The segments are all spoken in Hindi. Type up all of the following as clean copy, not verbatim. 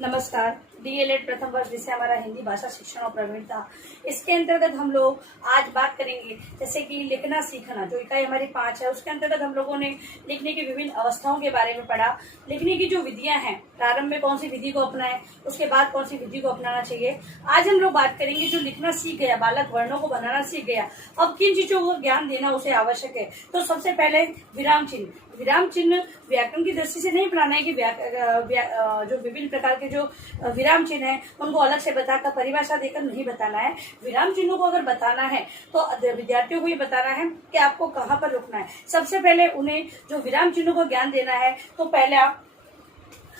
नमस्कार। डीएलएड प्रथम वर्ष जिसे हमारा हिंदी भाषा शिक्षण और प्रवीणता, इसके अंतर्गत हम लोग आज बात करेंगे जैसे कि लिखना सीखना, जो इकाई हमारी 5 है। उसके अंतर्गत हम लोगों ने लिखने की विभिन्न अवस्थाओं के बारे में पढ़ा। लिखने की जो विधियां हैं, प्रारंभ में कौन सी विधि को अपनाएं, उसके बाद कौन सी विधि को अपनाना चाहिए। आज हम लोग बात करेंगे जो लिखना सीख गया, बालक वर्णों को बनाना सीख गया, अब किन चीजों को ज्ञान देना उसे आवश्यक है। तो सबसे पहले विराम चिन्ह। विराम चिन्ह व्याकरण की दृष्टि से नहीं पढ़ाना है कि जो विभिन्न प्रकार के जो विराम चिन्ह है उनको अलग से बताकर परिभाषा देकर नहीं बताना है। विराम चिन्हों को अगर बताना है तो विद्यार्थियों को ये बताना है कि आपको कहाँ पर रुकना है। सबसे पहले उन्हें जो विराम चिन्हों को ज्ञान देना है तो पहले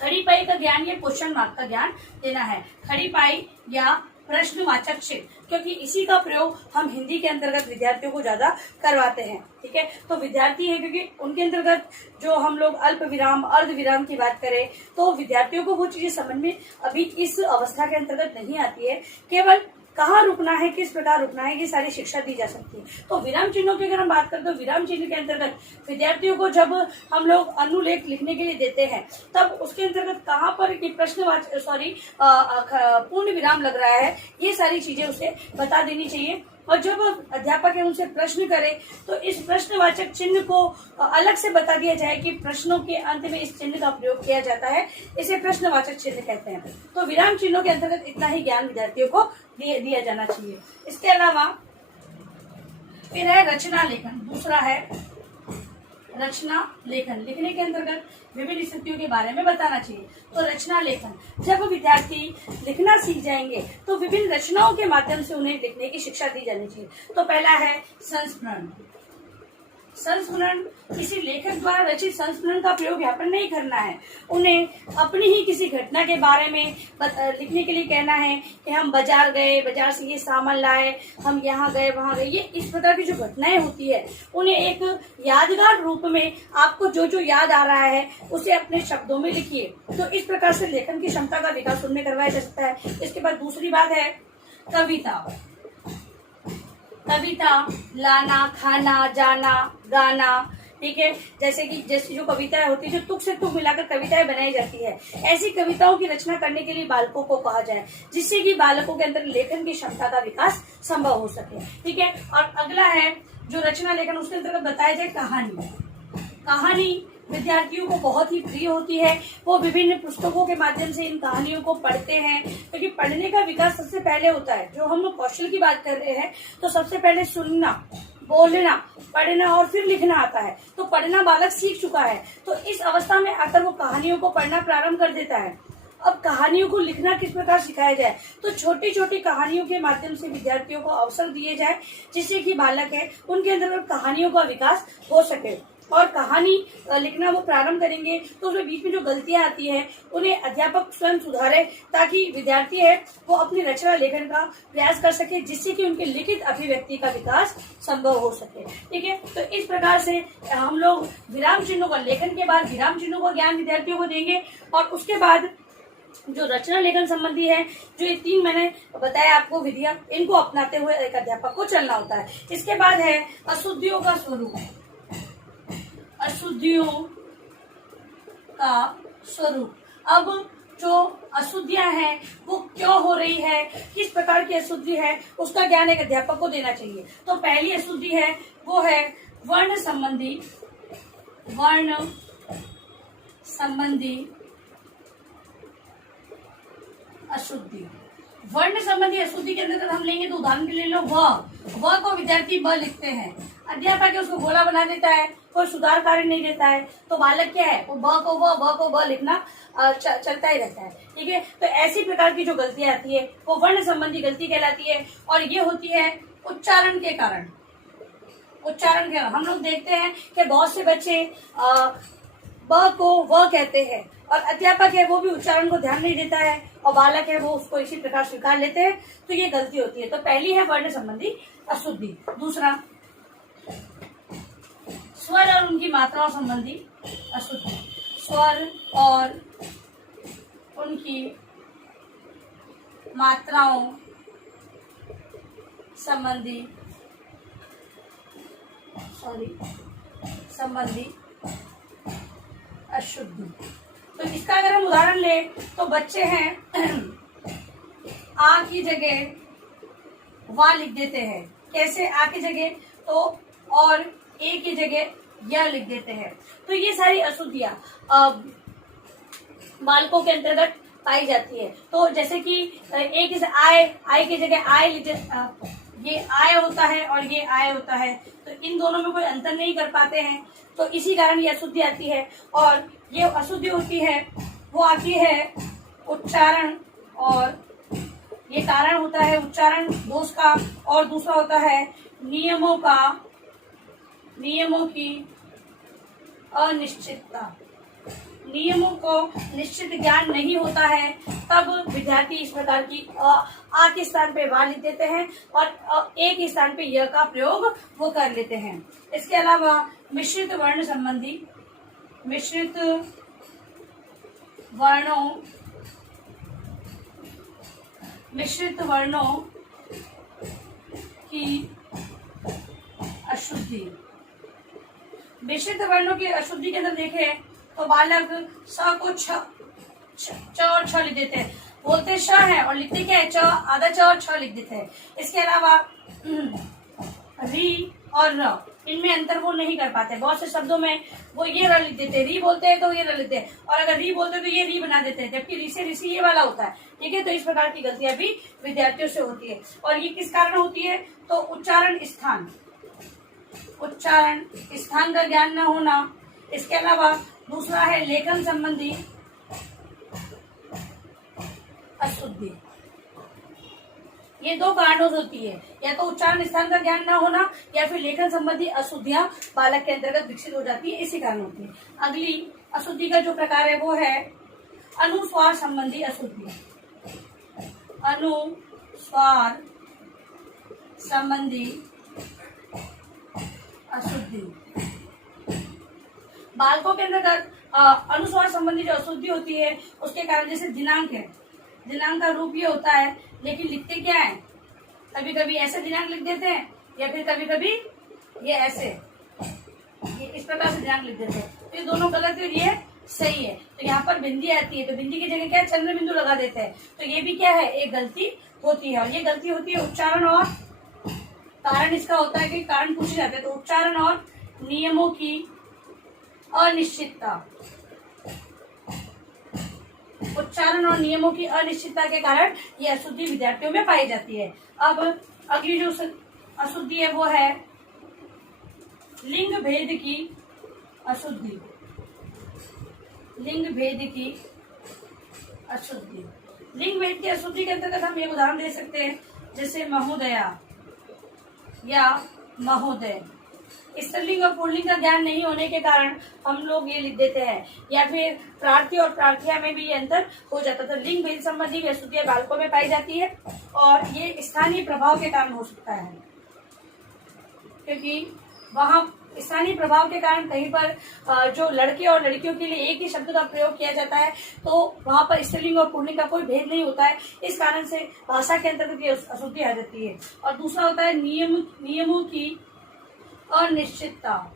खड़ी पाई का ज्ञान या क्वेश्चन मार्क का ज्ञान देना है। खड़ी पाई या प्रश्नवाचक चिन्ह, क्योंकि इसी का प्रयोग हम हिंदी के अंतर्गत विद्यार्थियों को ज्यादा करवाते हैं। ठीक है, तो विद्यार्थी है क्योंकि उनके अंतर्गत जो हम लोग अल्प विराम अर्ध विराम की बात करें तो विद्यार्थियों को वो चीजें समझ में अभी इस अवस्था के अंतर्गत नहीं आती है। केवल कहाँ रुकना है, किस प्रकार रुकना है, ये सारी शिक्षा दी जा सकती है। तो विराम चिन्हों की अगर हम बात करें तो विराम चिन्ह के अंतर्गत विद्यार्थियों को जब हम लोग अनुलेख लिखने के लिए देते हैं तब उसके अंतर्गत कहाँ पर पूर्ण विराम लग रहा है, ये सारी चीजें उसे बता देनी चाहिए। और जब अध्यापक है उनसे प्रश्न करे तो इस प्रश्नवाचक चिन्ह को अलग से बता दिया जाए कि प्रश्नों के अंत में इस चिन्ह का प्रयोग किया जाता है, इसे प्रश्नवाचक चिन्ह कहते हैं। तो विराम चिन्हों के अंतर्गत इतना ही ज्ञान विद्यार्थियों को दिया जाना चाहिए। इसके अलावा फिर है रचना लेखन। दूसरा है रचना लेखन। लिखने के अंतर्गत विभिन्न स्थितियों के बारे में बताना चाहिए। तो रचना लेखन, जब विद्यार्थी लिखना सीख जाएंगे तो विभिन्न रचनाओं के माध्यम से उन्हें लिखने की शिक्षा दी जानी चाहिए। तो पहला है संस्मरण। संस्मरण, किसी लेखक द्वारा रचित संस्मरण का प्रयोग यहाँ पर नहीं करना है। उन्हें अपनी ही किसी घटना के बारे में लिखने के लिए कहना है कि हम बाजार गए, बाजार से ये सामान लाए, हम यहाँ गए वहां गए। ये इस प्रकार की जो घटनाएं होती है उन्हें एक यादगार रूप में आपको जो जो याद आ रहा है उसे अपने शब्दों में लिखिए। तो इस प्रकार से लेखन की क्षमता का विकास उनमें करवाया जा सकता है। इसके बाद दूसरी बात है कविता। कविता लाना, खाना, जाना, गाना। ठीक है, जैसे जो कविताएं होती है जो तुक से तुक मिलाकर कविताएं बनाई जाती है, ऐसी कविताओं की रचना करने के लिए बालकों को कहा जाए, जिससे कि बालकों के अंदर लेखन की क्षमता का विकास संभव हो सके। ठीक है, और अगला है जो रचना लेखन, उसके अंतर्गत बताया जाए कहानी। कहानी विद्यार्थियों को बहुत ही प्रिय होती है। वो विभिन्न पुस्तकों के माध्यम से इन कहानियों को पढ़ते हैं, क्योंकि पढ़ने का विकास सबसे पहले होता है। जो हम लोग कौशल की बात कर रहे हैं तो सबसे पहले सुनना, बोलना, पढ़ना और फिर लिखना आता है। तो पढ़ना बालक सीख चुका है, तो इस अवस्था में आकर वो कहानियों को पढ़ना प्रारंभ कर देता है। अब कहानियों को लिखना किस प्रकार सिखाया जाए, तो छोटी छोटी कहानियों के माध्यम से विद्यार्थियों को अवसर दिए जाए, जिससे कि बालक है उनके अंदर कहानियों का विकास हो सके। और कहानी लिखना वो प्रारंभ करेंगे तो उसमें बीच में जो गलतियां आती हैं उन्हें अध्यापक स्वयं सुधारे, ताकि विद्यार्थी है वो अपनी रचना लेखन का प्रयास कर सके, जिससे कि उनके लिखित अभिव्यक्ति का विकास संभव हो सके। ठीक है, तो इस प्रकार से हम लोग विराम चिन्हों का, लेखन के बाद विराम चिन्हों का ज्ञान विद्यार्थियों को देंगे। और उसके बाद जो रचना लेखन संबंधी है, जो ये 3 मैंने बताया आपको विधियां, इनको अपनाते हुए एक अध्यापक को चलना होता है। इसके बाद है अशुद्धियों का स्वरूप। अशुद्धियों का स्वरूप, अब जो अशुद्धियां हैं वो क्यों हो रही है, किस प्रकार की अशुद्धि है, उसका ज्ञान एक अध्यापक को देना चाहिए। तो पहली अशुद्धि है वो है वर्ण संबंधी अशुद्धि। वर्ण संबंधी अशुद्धि के अंदर हम लेंगे तो उदाहरण के लिए लो व को विद्यार्थी ब लिखते हैं, अध्यापक उसको गोला बना देता है, कोई सुधार कार्य नहीं देता है, तो बालक क्या है वो ब को ब लिखना चलता ही रहता है। ठीक है, तो ऐसी प्रकार की जो गलतियां आती है वो वर्ण संबंधी गलती कहलाती है। और ये होती है उच्चारण के कारण। हम लोग देखते हैं कि बहुत से बच्चे ब को व कहते हैं और अध्यापक है वो भी उच्चारण को ध्यान नहीं देता है और बालक है वो उसको इसी प्रकार स्वीकार लेते हैं, तो ये गलती होती है। तो पहली है वर्ण संबंधी अशुद्धि। दूसरा स्वर और उनकी मात्राओं संबंधी अशुद्धि। स्वर और उनकी मात्राओं संबंधी अशुद्धि। तो इसका अगर हम उदाहरण ले तो बच्चे हैं आ की जगह वा लिख देते हैं। कैसे? आ की जगह तो और ए की जगह या लिख देते हैं। तो ये सारी अशुद्धियां बालकों के अंतर्गत पाई जाती है। तो जैसे कि एक इस आय की जगह आय लिख ये आय होता है और ये आय होता है, तो इन दोनों में कोई अंतर नहीं कर पाते हैं, तो इसी कारण ये अशुद्धि आती है। और ये अशुद्धि होती है वो आती है उच्चारण, और ये कारण होता है उच्चारण दोष का, और दूसरा होता है नियमों की अनिश्चितता। नियमों को निश्चित ज्ञान नहीं होता है, तब विद्यार्थी इस प्रकार की आ के स्थान पे वा लिख देते हैं और ए के स्थान पे य का प्रयोग वो कर लेते हैं। इसके अलावा मिश्रित वर्णों की अशुद्धि। मिश्रित वर्णों की अशुद्धि के अंदर देखें तो बालक स को च और छ लिख देते हैं। बोलते श है और लिखते क्या है? च, आधा च और छ लिख देते हैं। इसके अलावा री और र, इनमें अंतर वो नहीं कर पाते। बहुत से शब्दों में वो ये र लिख देते हैं, री बोलते हैं तो ये र लिखते हैं, और अगर री बोलते हैं तो ये री बना देते हैं, जबकि री से ऋषि ये वाला होता है। ठीक है, तो इस प्रकार की गलतियां भी विद्यार्थियों से होती है। और ये किस कारण होती है? तो उच्चारण स्थान का ज्ञान न होना। इसके अलावा दूसरा है लेखन संबंधी अशुद्धि। ये दो कारणों से होती है, या तो उच्चारण स्थान का ज्ञान न होना या फिर लेखन संबंधी अशुद्धियां बालक के अंतर्गत विकसित हो जाती है, इसी कारण होती है। अगली अशुद्धि का जो प्रकार है वो है अनुस्वार संबंधी अशुद्धि। अनुस्वार संबंधी अशुद्धि बालकों के अंतर्गत अनुस्वार संबंधी जो अशुद्धि होती है उसके कारण, जैसे दिनांक है, दिनांक का रूप ये होता है, लेकिन लिखते क्या है? कभी कभी ऐसे दिनांक लिख देते हैं, या फिर कभी कभी ये ऐसे, ये इस प्रकार से दिनांक लिख देते हैं। तो ये दोनों गलत है, ये सही है। तो यहाँ पर बिंदी आती है, तो बिंदी की जगह क्या है? चंद्र बिंदु लगा देते हैं। तो ये भी क्या है? एक गलती होती है, और ये गलती होती है उच्चारण और कारण। इसका होता है कि कारण पूछे जाते हैं, तो उच्चारण और नियमों की अनिश्चितता। उच्चारण और नियमों की अनिश्चितता के कारण ये अशुद्धि विद्यार्थियों में पाई जाती है। अब अगली जो अशुद्धि है वो है लिंग भेद की अशुद्धि। लिंग भेद की अशुद्धि के अंतर्गत हम एक उदाहरण दे सकते हैं, जैसे महोदया या महोदय। स्त्रीलिंग और पुल्लिंग का ज्ञान नहीं होने के कारण हम लोग ये लिख देते हैं, या फिर प्रार्थी और प्रार्थिया में भी ये अंतर हो जाता है। तो लिंग भेद संबंधी अशुद्धियां बालकों में पाई जाती है, और ये स्थानीय प्रभाव के कारण हो सकता है, क्योंकि वहाँ स्थानीय प्रभाव के कारण कहीं पर जो लड़के और लड़कियों के लिए एक ही शब्द का प्रयोग किया जाता है, तो वहाँ पर स्त्रीलिंग और पुल्लिंग का कोई भेद नहीं होता है। इस कारण से भाषा के अंतर्गत ये अशुद्धि आ जाती है। और दूसरा होता है नियमों की अनिश्चितता।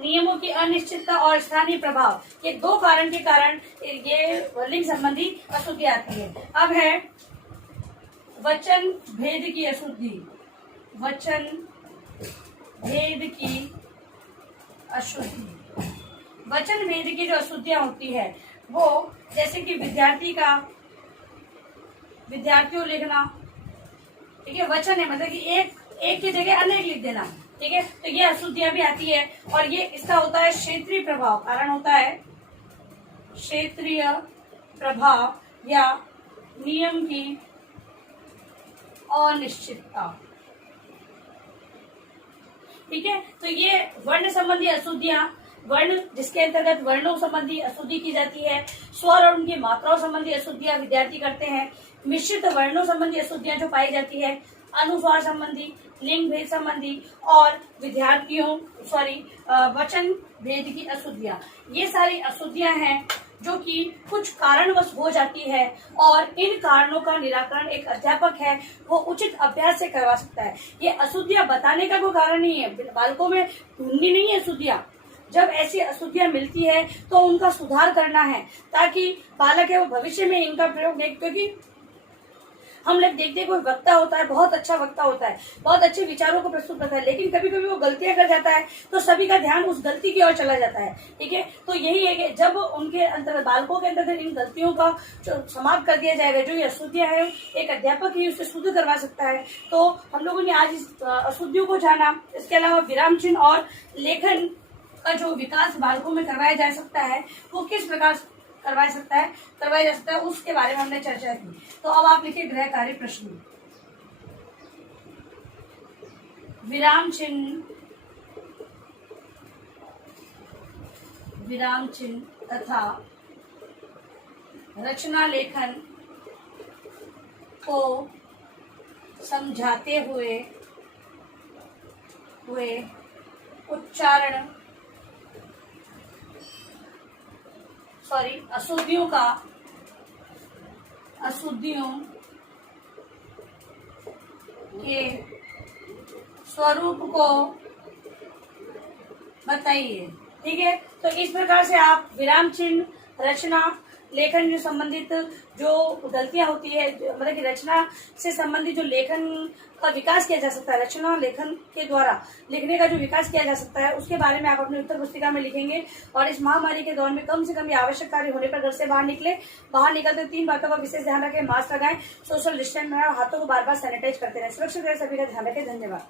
नियमों की अनिश्चितता और स्थानीय प्रभाव, ये दो कारण के कारण ये लिंग संबंधी अशुद्धि आती है। अब है वचन भेद की अशुद्धि। वचन भेद की अशुद्धि। वचन भेद की जो अशुद्धियां होती है वो, जैसे कि विद्यार्थियों लिखना, ठीक है, वचन है मतलब कि एक की जगह अनेक लिख देना, ठीक है, तो ये अशुद्धियां भी आती है। और ये इसका होता है क्षेत्रीय प्रभाव, कारण होता है क्षेत्रीय प्रभाव या नियम की अनिश्चितता। ठीक है, तो ये वर्ण संबंधी अशुद्धियां, वर्ण जिसके अंतर्गत वर्णों संबंधी अशुद्धि की जाती है, स्वर और उनकी मात्राओं संबंधी अशुद्धियां विद्यार्थी करते हैं। मिश्रित वर्णों संबंधी अशुद्धियां जो पाई जाती है, अनुस्वार संबंधी, लिंग भेद संबंधी और वचन भेद की अशुद्धियां, ये सारी अशुद्धियां हैं जो कि कुछ कारणवश हो जाती है, और इन कारणों का निराकरण एक अध्यापक है वो उचित अभ्यास से करवा सकता है। ये अशुद्धियां बताने का कोई कारण नहीं है, बालकों में ढूंढनी नहीं है अशुद्धियां। जब ऐसी अशुद्धियां मिलती है तो उनका सुधार करना है, ताकि बालक है वो भविष्य में इनका प्रयोग देख, क्योंकि हम लोग देखते हैं कोई वक्ता होता है, बहुत अच्छा वक्ता होता है, बहुत अच्छे विचारों को प्रस्तुत करता है, लेकिन कभी कभी वो गलतियां कर जाता है तो सभी का ध्यान उस गलती की ओर चला जाता है। ठीक है, तो यही है कि जब उनके अंदर, बालकों के अंदर इन गलतियों का समाप्त कर दिया जाएगा, जो ये अशुद्धियां है एक अध्यापक ही उसे शुद्ध करवा सकता है। तो हम लोगों ने आज इस अशुद्धियों को जाना। इसके अलावा विराम चिन्ह और लेखन का जो विकास बालकों में करवाया जा सकता है, वो किस प्रकार करवाया जा सकता है, उसके बारे में हमने चर्चा की। तो अब आप लिखिए गृह कार्य प्रश्न। विराम चिन्ह तथा रचना लेखन को समझाते हुए उच्चारण अशुद्धियों के स्वरूप को बताइए। ठीक है, तो इस प्रकार से आप विराम चिन्ह, रचना लेखन जो संबंधित जो गलतियां होती है, मतलब कि रचना से संबंधित जो लेखन का विकास किया जा सकता है, रचना लेखन के द्वारा लिखने का जो विकास किया जा सकता है, उसके बारे में आप अपनी उत्तर पुस्तिका में लिखेंगे। और इस महामारी के दौर में कम से कम ये आवश्यक कार्य होने पर घर से बाहर निकले। बाहर निकलते 3 बातों का विशेष ध्यान रखें। मास्क लगाएं, सोशल डिस्टेंस बनाएं और हाथों को बार बार सैनिटाइज करते रहें। सुरक्षित रहे, सभी का ध्यान रखें। धन्यवाद।